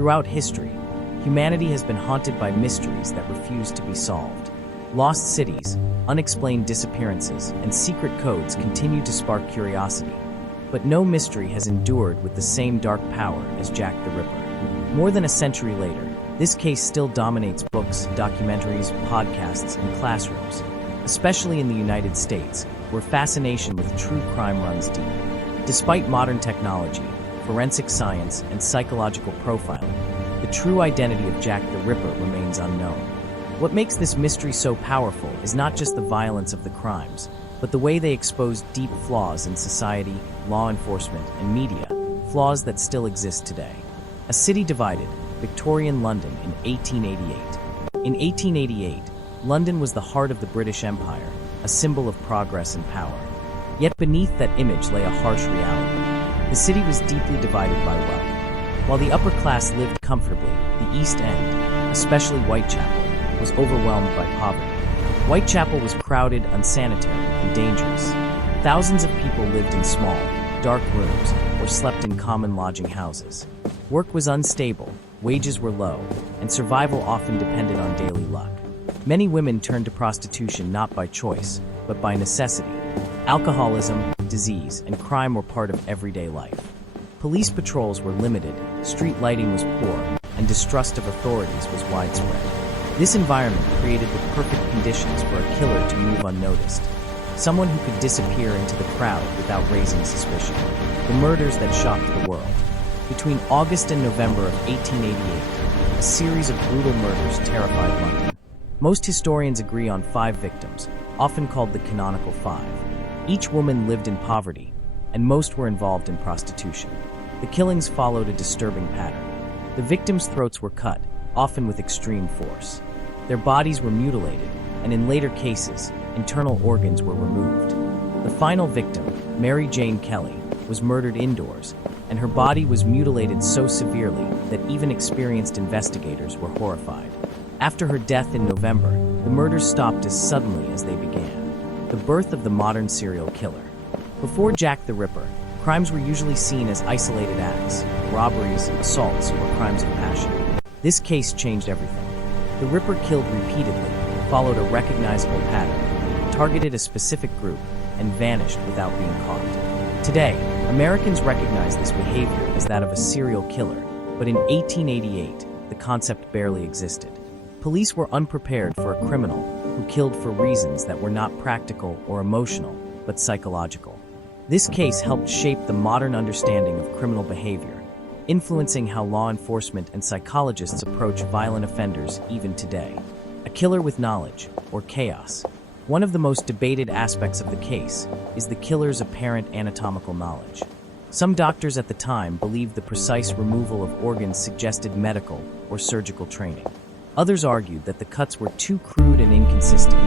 Throughout history, humanity has been haunted by mysteries that refuse to be solved. Lost cities, unexplained disappearances, and secret codes continue to spark curiosity. But no mystery has endured with the same dark power as Jack the Ripper. More than a century later, this case still dominates books, documentaries, podcasts, and classrooms, especially in the United States, where fascination with true crime runs deep. Despite modern technology, forensic science, and psychological profiling, the true identity of Jack the Ripper remains unknown. What makes this mystery so powerful is not just the violence of the crimes, but the way they expose deep flaws in society, law enforcement, and media, flaws that still exist today. A city divided, Victorian London in 1888. In 1888, London was the heart of the British Empire, a symbol of progress and power. Yet beneath that image lay a harsh reality. The city was deeply divided by wealth. While the upper class lived comfortably, the East End, especially Whitechapel, was overwhelmed by poverty. Whitechapel was crowded, unsanitary, and dangerous. Thousands of people lived in small, dark rooms or slept in common lodging houses. Work was unstable, wages were low, and survival often depended on daily luck. Many women turned to prostitution not by choice, but by necessity. Alcoholism, disease, and crime were part of everyday life. Police patrols were limited, street lighting was poor, and distrust of authorities was widespread. This environment created the perfect conditions for a killer to move unnoticed. Someone who could disappear into the crowd without raising suspicion. The murders that shocked the world. Between August and November of 1888, a series of brutal murders terrified London. Most historians agree on 5 victims, often called the canonical 5. Each woman lived in poverty, and most were involved in prostitution. The killings followed a disturbing pattern. The victims' throats were cut, often with extreme force. Their bodies were mutilated, and in later cases, internal organs were removed. The final victim, Mary Jane Kelly, was murdered indoors, and her body was mutilated so severely that even experienced investigators were horrified. After her death in November, the murders stopped as suddenly as they began. The birth of the modern serial killer. Before Jack the Ripper, crimes were usually seen as isolated acts, robberies, assaults, or crimes of passion. This case changed everything. The Ripper killed repeatedly, followed a recognizable pattern, targeted a specific group, and vanished without being caught. Today, Americans recognize this behavior as that of a serial killer, but in 1888, the concept barely existed. Police were unprepared for a criminal who killed for reasons that were not practical or emotional, but psychological. This case helped shape the modern understanding of criminal behavior, influencing how law enforcement and psychologists approach violent offenders even today. A killer with knowledge, or chaos. One of the most debated aspects of the case is the killer's apparent anatomical knowledge. Some doctors at the time believed the precise removal of organs suggested medical or surgical training. Others argued that the cuts were too crude and inconsistent,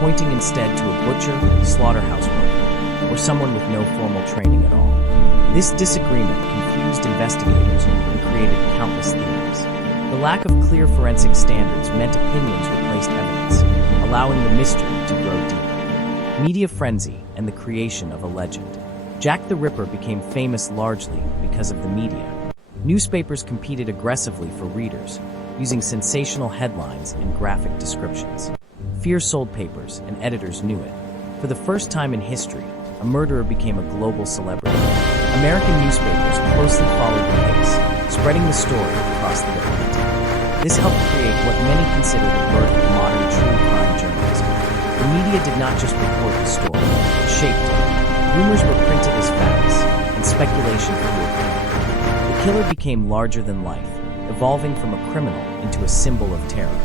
pointing instead to a butcher, slaughterhouse worker, or someone with no formal training at all. This disagreement confused investigators and created countless theories. The lack of clear forensic standards meant opinions replaced evidence, allowing the mystery to grow deeper. Media frenzy and the creation of a legend. Jack the Ripper became famous largely because of the media. Newspapers competed aggressively for readers, using sensational headlines and graphic descriptions. Fear sold papers, and editors knew it. For the first time in history, a murderer became a global celebrity. American newspapers closely followed the case, spreading the story across the internet. This helped create what many consider the birth of modern true crime journalism. The media did not just report the story, it shaped it. Rumors were printed as facts, and speculation fueled panic. The killer became larger than life, evolving from a criminal into a symbol of terror.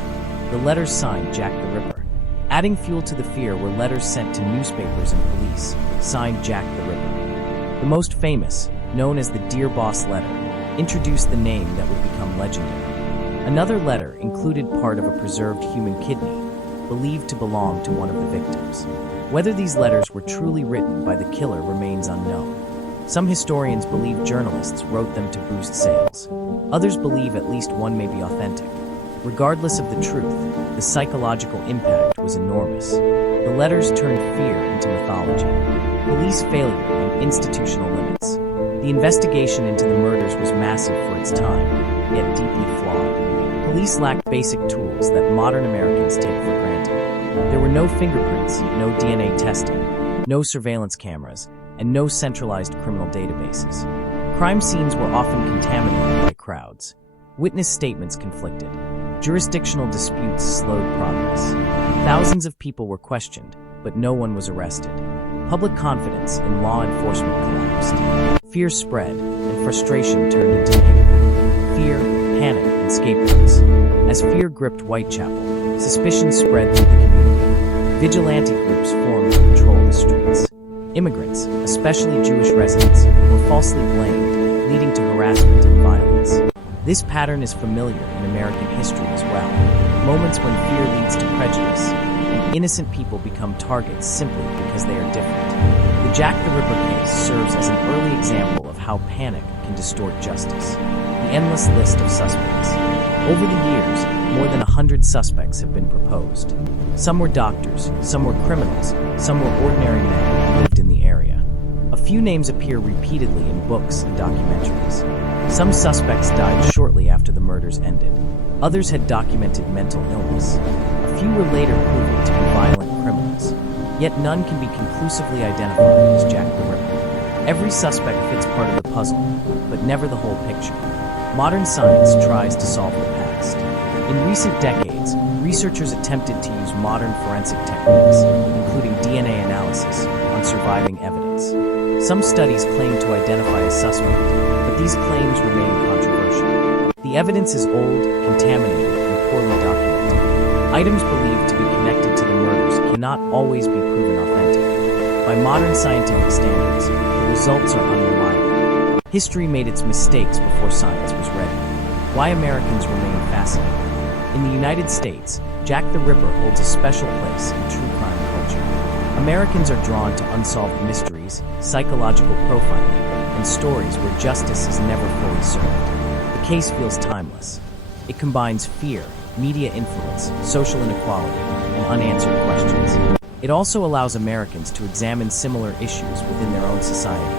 The letters signed Jack the Ripper. Adding fuel to the fear were letters sent to newspapers and police, signed Jack the Ripper. The most famous, known as the Dear Boss letter, introduced the name that would become legendary. Another letter included part of a preserved human kidney, believed to belong to one of the victims. Whether these letters were truly written by the killer remains unknown. Some historians believe journalists wrote them to boost sales. Others believe at least one may be authentic. Regardless of the truth, the psychological impact was enormous. The letters turned fear into mythology, police failure, and institutional limits. The investigation into the murders was massive for its time, yet deeply flawed. Police lacked basic tools that modern Americans take for granted. There were no fingerprints, no DNA testing, no surveillance cameras, and no centralized criminal databases. Crime scenes were often contaminated by crowds. Witness statements conflicted. Jurisdictional disputes slowed progress. Thousands of people were questioned, but no one was arrested. Public confidence in law enforcement collapsed. Fear spread, and frustration turned into anger. Fear, panic, and scapegoats. As fear gripped Whitechapel, suspicion spread through the community. Vigilante groups formed to patrol the streets. Immigrants, especially Jewish residents, were falsely blamed, leading to harassment and violence. This pattern is familiar in American history as well. Moments when fear leads to prejudice, and innocent people become targets simply because they are different. The Jack the Ripper case serves as an early example of how panic can distort justice. The endless list of suspects. Over the years, more than 100 suspects have been proposed. Some were doctors, some were criminals, some were ordinary men who lived in the area. A few names appear repeatedly in books and documentaries. Some suspects died shortly after the murders ended. Others had documented mental illness. A few were later proven to be violent criminals. Yet none can be conclusively identified as Jack the Ripper. Every suspect fits part of the puzzle, but never the whole picture. Modern science tries to solve the past. In recent decades, researchers attempted to use modern forensic techniques, including DNA analysis, on surviving evidence. Some studies claim to identify a suspect, but these claims remain controversial. The evidence is old, contaminated, and poorly documented. Items believed to be connected to the murders cannot always be proven authentic. By modern scientific standards, the results are unreliable. History made its mistakes before science was ready. Why Americans remain fascinated. In the United States, Jack the Ripper holds a special place in true crime culture. Americans are drawn to unsolved mysteries, psychological profiling, and stories where justice is never fully served. The case feels timeless. It combines fear, media influence, social inequality, and unanswered questions. It also allows Americans to examine similar issues within their own society: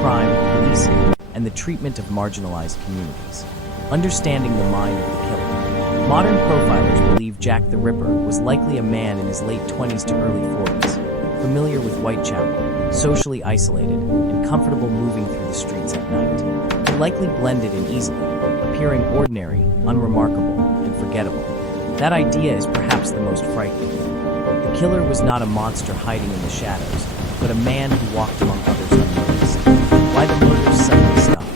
crime, policing, and the treatment of marginalized communities. Understanding the mind of the killer. Modern profilers believe Jack the Ripper was likely a man in his late 20s to early 40s, familiar with Whitechapel, socially isolated, and comfortable moving through the streets at night. He likely blended in easily, appearing ordinary, unremarkable, and forgettable. That idea is perhaps the most frightening. The killer was not a monster hiding in the shadows, but a man who walked among others unnoticed. Why the murders suddenly stopped.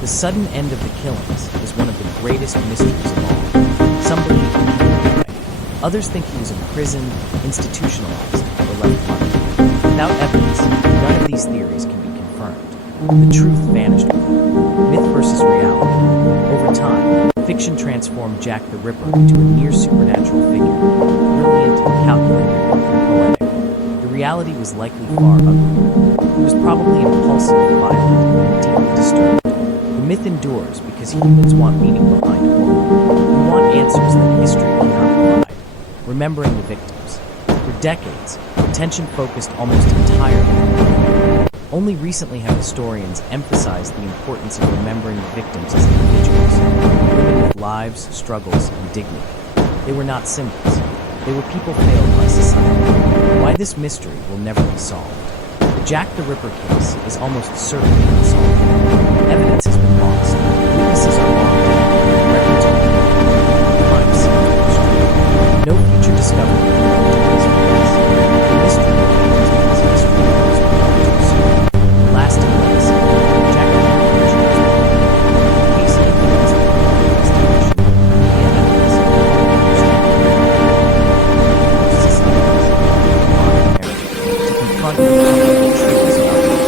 The sudden end of the killings is one of the greatest mysteries of all. Some believe he died. Others think he was imprisoned, institutionalized, or left behind. Without evidence, none of these theories can be confirmed. The truth vanished with him. Myth versus reality. Over time, fiction transformed Jack the Ripper into a near supernatural figure, brilliant, calculated, and poetic. The reality was likely far uglier. He was probably impulsive, violent, and deeply disturbed. The myth endures because humans want meaning behind horror. We want answers that history cannot provide. Remembering the victims. For decades, attention focused almost entirely on the killer. Only recently have historians emphasized the importance of remembering the victims as individuals, women with lives, struggles, and dignity. They were not symbols. They were people failed by society. Why this mystery will never be solved. The Jack the Ripper case is almost certainly unsolved. Evidence has been lost. Witnesses are long dead. Records are weak. Crime scenes are destroyed. No future discovery can lead to this case. The mystery remains because history knows what too soon. The lasting legacy. Jack the Ripper changed the world. The case influenced the investigation, media evidence, and understanding of societies, modern America, to confront the uncomfortable truths about the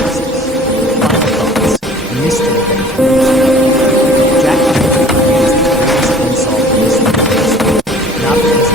justice. Final thoughts. A mystery that continues. Jack the Ripper remains the greatest unsolved mystery in history, not because